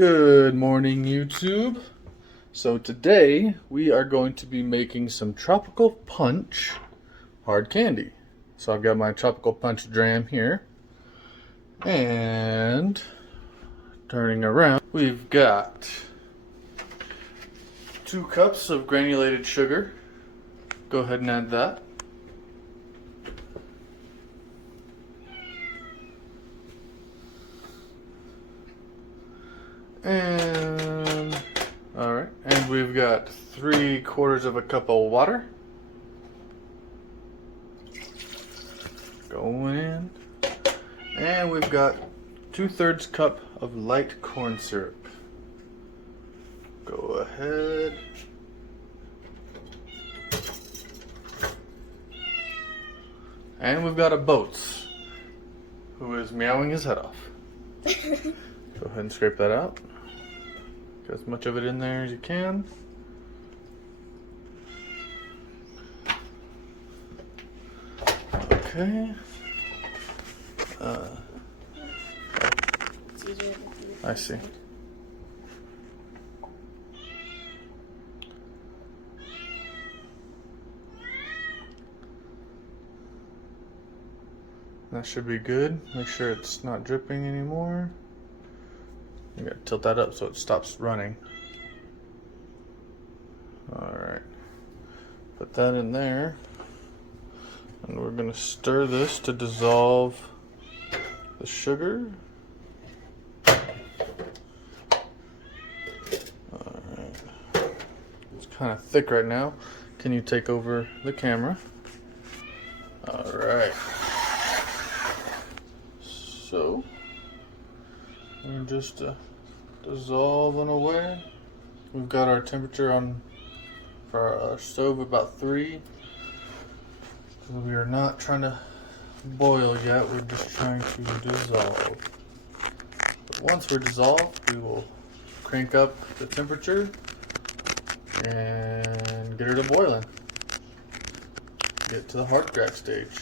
Good morning, YouTube. So today we are going to be making some tropical punch hard candy. So I've got my tropical punch dram here, and turning around, we've got 2 cups of granulated sugar. Go ahead and add that. And alright, and we've got 3/4 of a cup of water going in, and we've got 2/3 cup of light corn syrup. Go ahead. And we've got a Boats who is meowing his head off. Go ahead and scrape that out. Get as much of it in there as you can. Okay. I see. That should be good. Make sure it's not dripping anymore. You gotta tilt that up so it stops running. Alright. Put that in there. And we're gonna stir this to dissolve the sugar. Alright. It's kind of thick right now. Can you take over the camera? Alright. So, we're just dissolving away. We've got our temperature on for our stove about 3. So we are not trying to boil yet, we're just trying to dissolve. But once we're dissolved, we will crank up the temperature and get her to boiling. Get to the hard crack stage.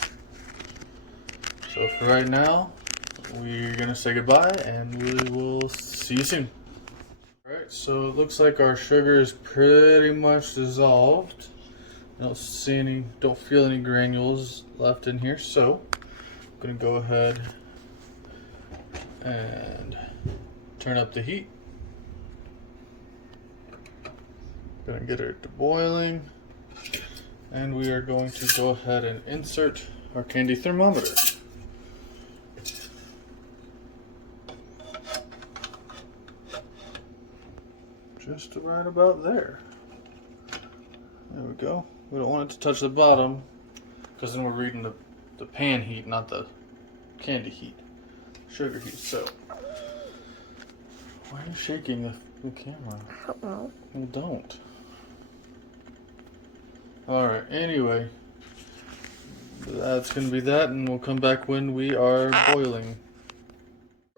So for right now, we're gonna say goodbye and we will see you soon. Alright, so it looks like our sugar is pretty much dissolved. I don't feel any granules left in here, so I'm gonna go ahead and turn up the heat. Gonna get her to boiling, and we are going to go ahead and insert our candy thermometer. Just right about there. There we go. We don't want it to touch the bottom because then we're reading the pan heat, not the candy heat, sugar heat. So, why are you shaking the camera? I don't know. Well, don't. Alright, anyway, that's going to be that, and we'll come back when we are boiling.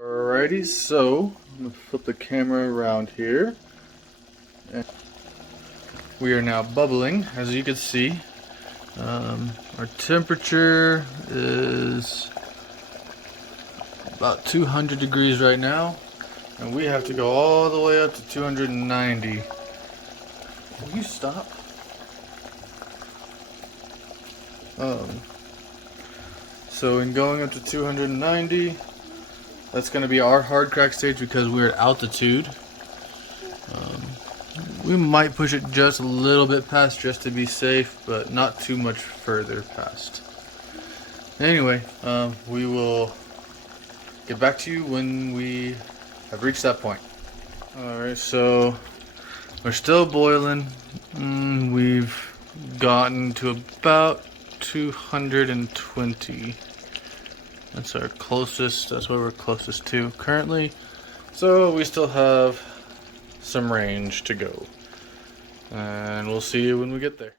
Alrighty, so I'm going to flip the camera around here. And we are now bubbling, as you can see. Our temperature is about 200 degrees right now, and we have to go all the way up to 290. Will you stop? So in going up to 290, that's going to be our hard crack stage because we're at altitude. We might push it just a little bit past just to be safe, but not too much further past. Anyway, we will get back to you when we have reached that point. Alright, so we're still boiling. We've gotten to about 220. That's our closest, that's what we're closest to currently. So we still have some range to go. And we'll see you when we get there.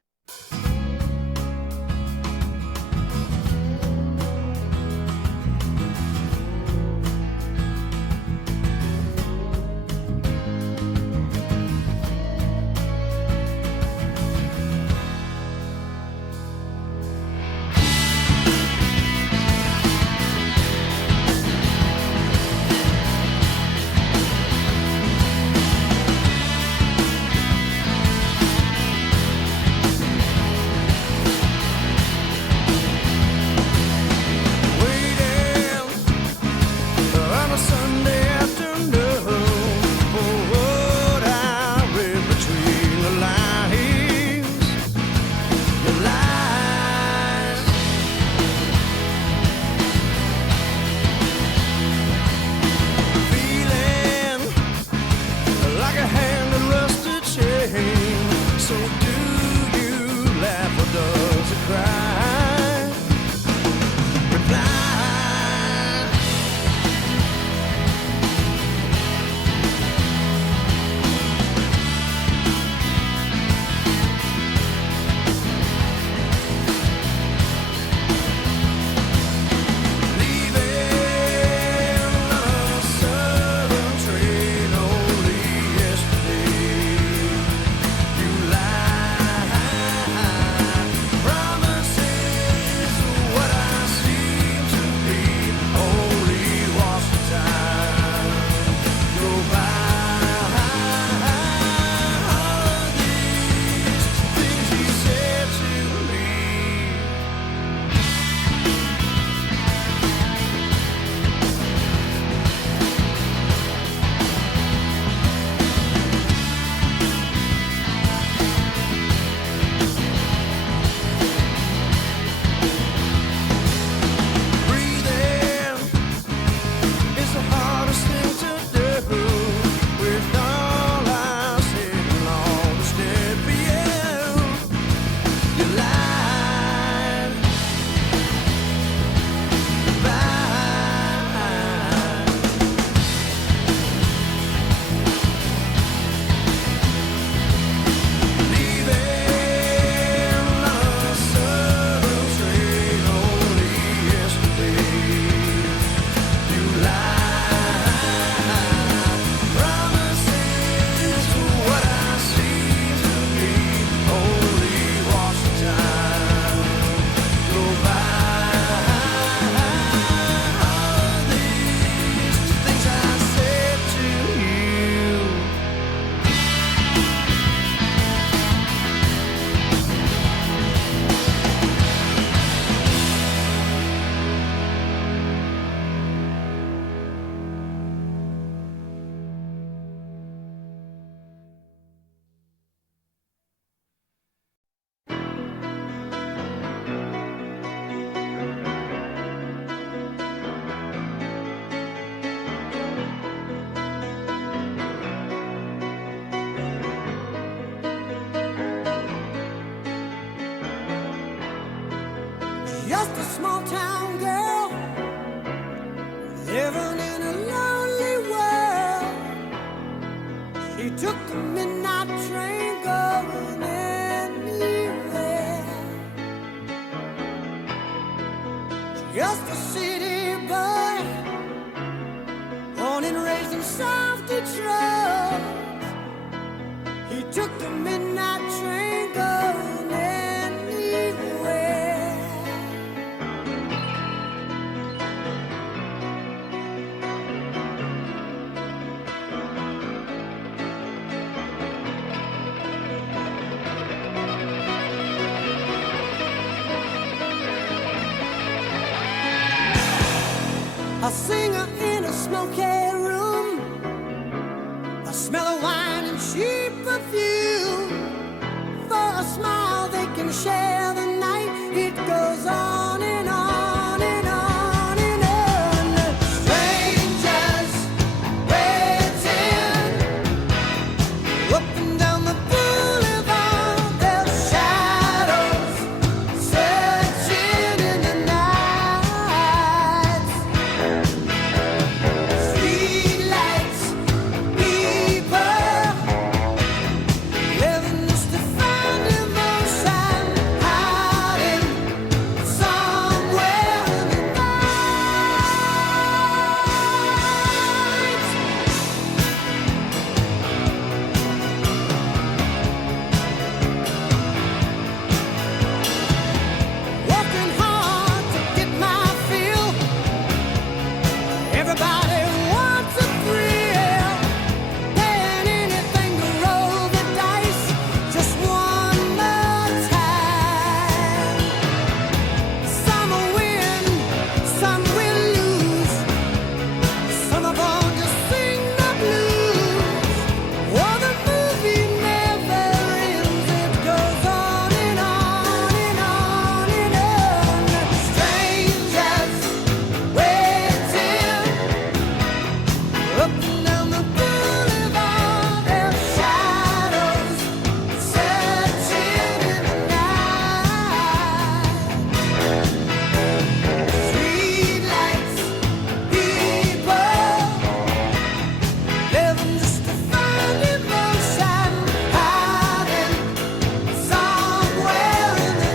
small town girl living in a lonely world. She took the midnight train going anywhere. Just a city boy, born and raised in South Detroit. He took the midnight train going anywhere. A singer in a smoky room, a smell of wine and cheap perfume. For a smile they can share the night. It goes on and on and on and on. Strangers waiting up and down the boulevard. Their shadows searching in the night. Streetlights, people living just to find emotion, hiding somewhere in the night. Working hard to get my fill. Everybody wants a thrill, paying anything to roll the dice just one more time. Some will win, some will lose. Some are born to sing the blues. Oh, the movie never ends. It goes on and on and on and on. Strangers waiting up and down the boulevard. Their shadows searching in the night. Streetlights, people living just to find emotion, hiding somewhere in the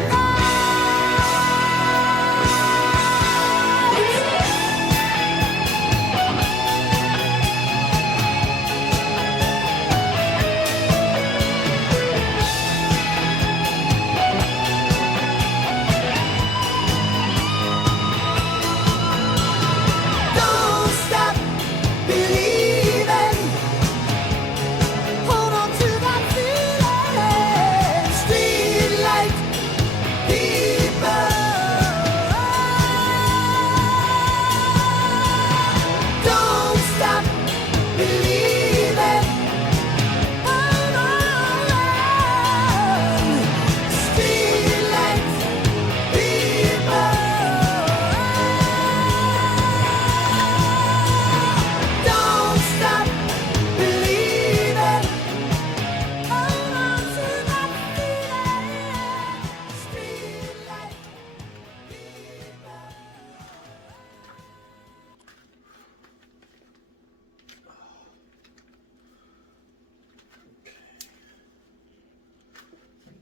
Don't stop believing. Hold on to that feeling. Streetlight people. Don't stop believing. Hold on. Streetlight people. Don't stop believing. Hold on to that feeling. Streetlight people.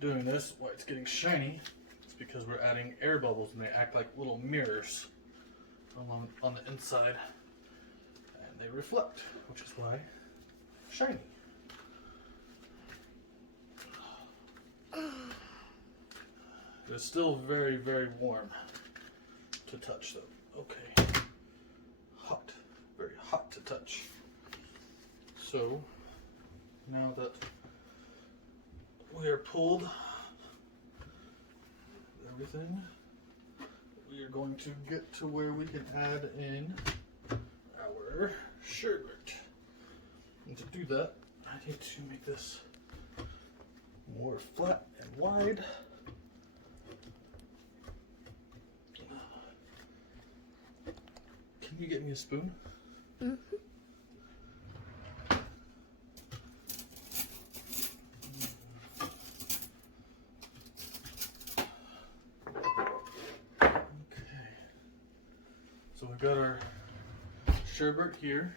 Doing this, why it's getting shiny, it's because we're adding air bubbles and they act like little mirrors on the inside and they reflect, which is why shiny. It's still very, very warm to touch though. Okay. Hot. Very hot to touch. So, now that we are pulled everything, we are going to get to where we can add in our sherbet. And to do that, I need to make this more flat and wide. Can you get me a spoon? Mm-hmm. Okay. we've got our sherbet here,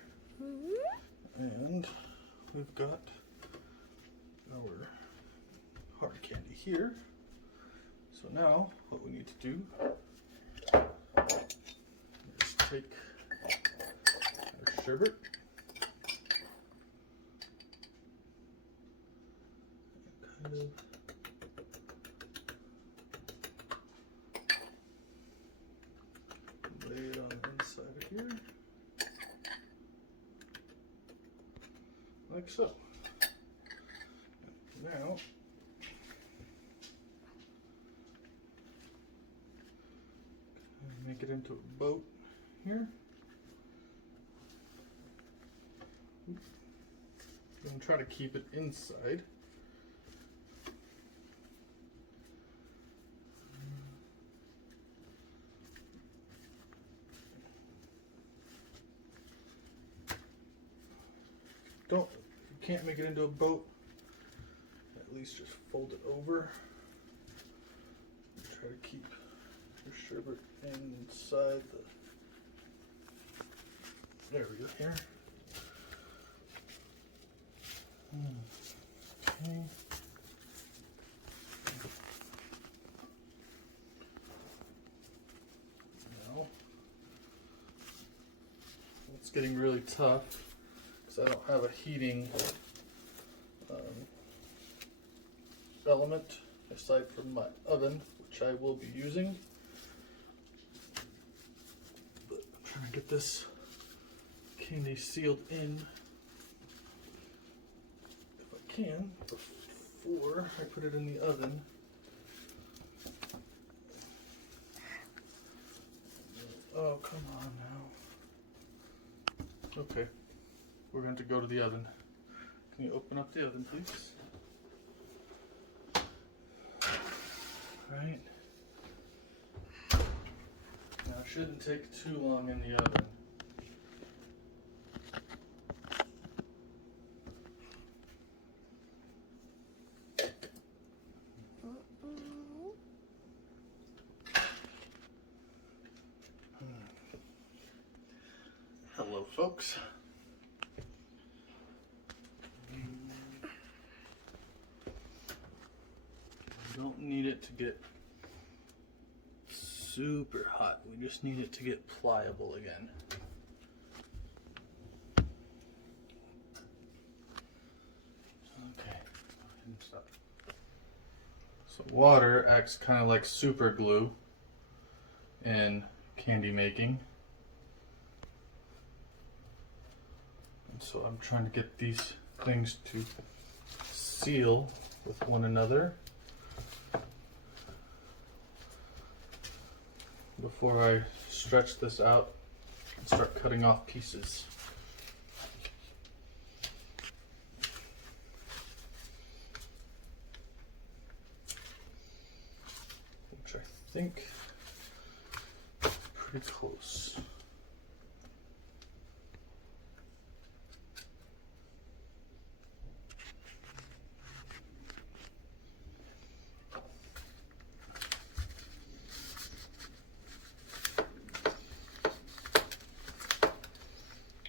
and we've got our hard candy here. So now what we need to do is take our sherbet and kind of lay it on the inside of here, like so. Now, make it into a boat here. And try to keep it inside. You can't make it into a boat, at least just fold it over. And try to keep your sherbet inside the, there we go, here. Okay. Now, it's getting really tough because I don't have a heating element aside from my oven, which I will be using. But I'm trying to get this candy sealed in if I can before I put it in the oven. Oh, come on now. Okay, we're going to go to the oven. Can you open up the oven, please? Right. Now it shouldn't take too long in the oven. Hello, folks. Don't need it to get super hot. We just need it to get pliable again. Okay, go ahead and stop. So water acts kind of like super glue in candy making. And so I'm trying to get these things to seal with one another before I stretch this out and start cutting off pieces. Which I think is pretty close.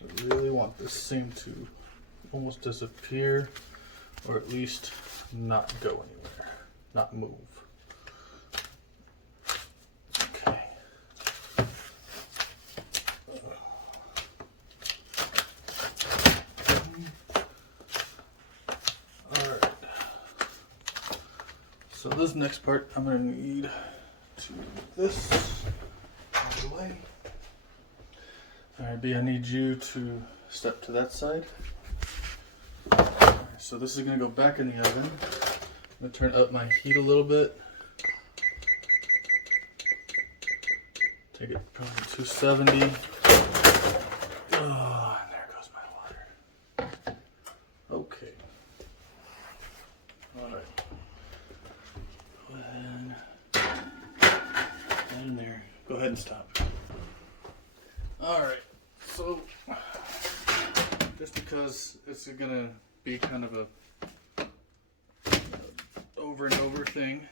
I really want this thing to almost disappear, or at least not go anywhere, not move. Okay. Alright. So this next part I'm going to need to move this out of the way. Alright, B, I need you to step to that side. So this is going to go back in the oven. I'm going to turn up my heat a little bit. Take it probably 270. Oh, and there goes my water. Okay. Alright. Go ahead. In there. Go ahead and stop. Alright. So, just because it's gonna be kind of a over and over thing,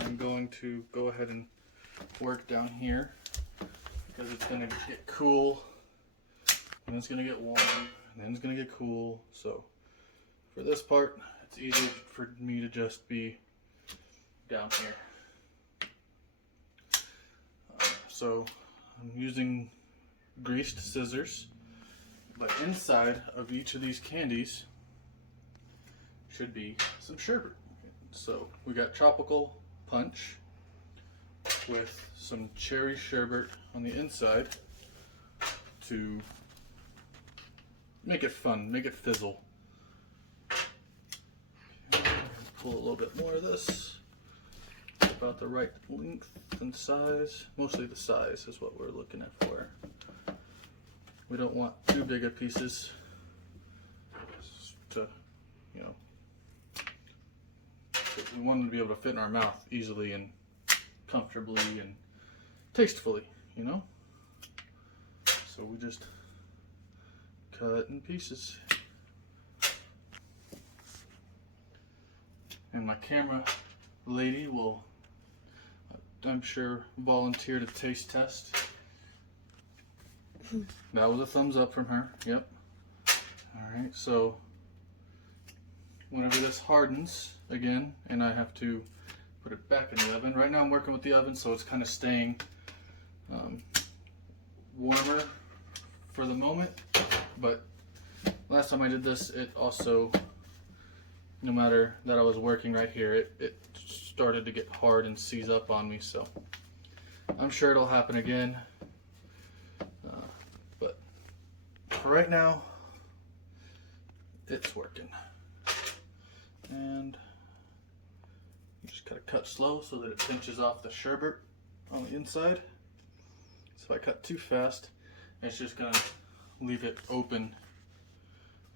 I'm going to go ahead and work down here because it's going to get cool, and it's going to get warm, and then it's going to get cool. So for this part, it's easy for me to just be down here. So I'm using greased scissors, but inside of each of these candies should be some sherbet. So we got tropical punch with some cherry sherbet on the inside to make it fun, make it fizzle. Okay, pull a little bit more of this. About the right length and size. Mostly the size is what we're looking at for. We don't want too big of pieces to, you know, we want them to be able to fit in our mouth easily and comfortably and tastefully, you know? So we just cut in pieces. And my camera lady will, I'm sure, volunteer to taste test. That was a thumbs up from her. Yep. Alright, so whenever this hardens again, and I have to put it back in the oven. Right now I'm working with the oven, so it's kind of staying warmer for the moment. But last time I did this, it also, no matter that I was working right here, it started to get hard and seize up on me. So I'm sure it'll happen again. But for right now, it's working. And you just gotta cut slow so that it pinches off the sherbet on the inside. So if I cut too fast, it's just gonna leave it open,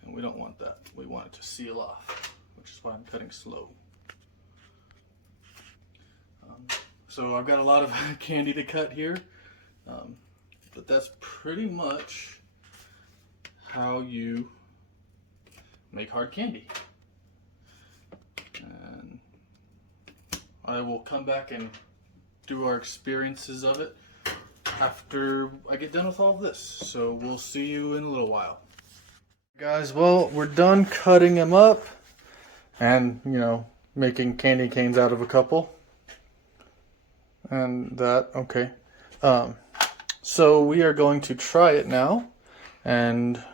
and we don't want that. We want it to seal off, which is why I'm cutting slow. So I've got a lot of candy to cut here, but that's pretty much how you make hard candy. And I will come back and do our experiences of it after I get done with all of this. So we'll see you in a little while. Guys, well, we're done cutting them up and, you know, making candy canes out of a couple. And that, okay. So we are going to try it now and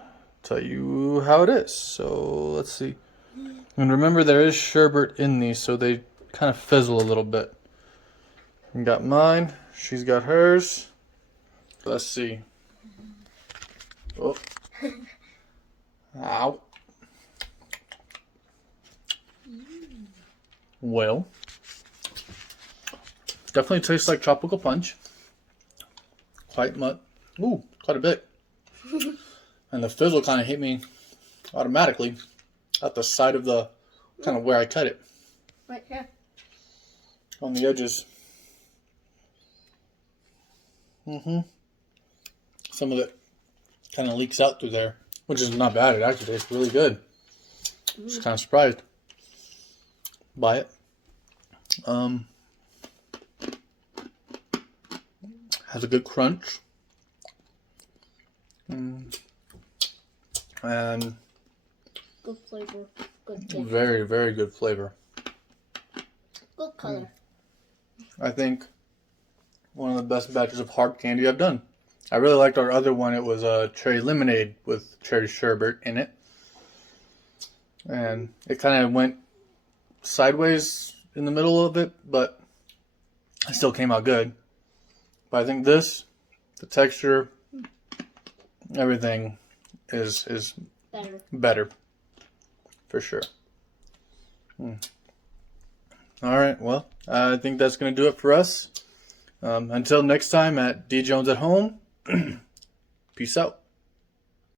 tell you how it is. So let's see. And remember, there is sherbet in these, so they kind of fizzle a little bit. I got mine. She's got hers. Let's see. Oh. Ow. Well, definitely tastes like tropical punch. Quite much. Ooh, quite a bit. And the fizzle kind of hit me automatically at the side of the, kind of where I cut it. Right here. On the edges. Some of it kind of leaks out through there, which is not bad. It actually tastes really good. Just kind of surprised by it. Has a good crunch. And Good flavor. Good taste. very, very good flavor. Good color. I think one of the best batches of hard candy I've done. I really liked our other one. It was a cherry lemonade with cherry sherbet in it. And it kind of went sideways in the middle of it, but it still came out good. But I think this, the texture, everything is better. For sure. Alright, well, I think that's going to do it for us. Until next time at D Jones at Home, peace out.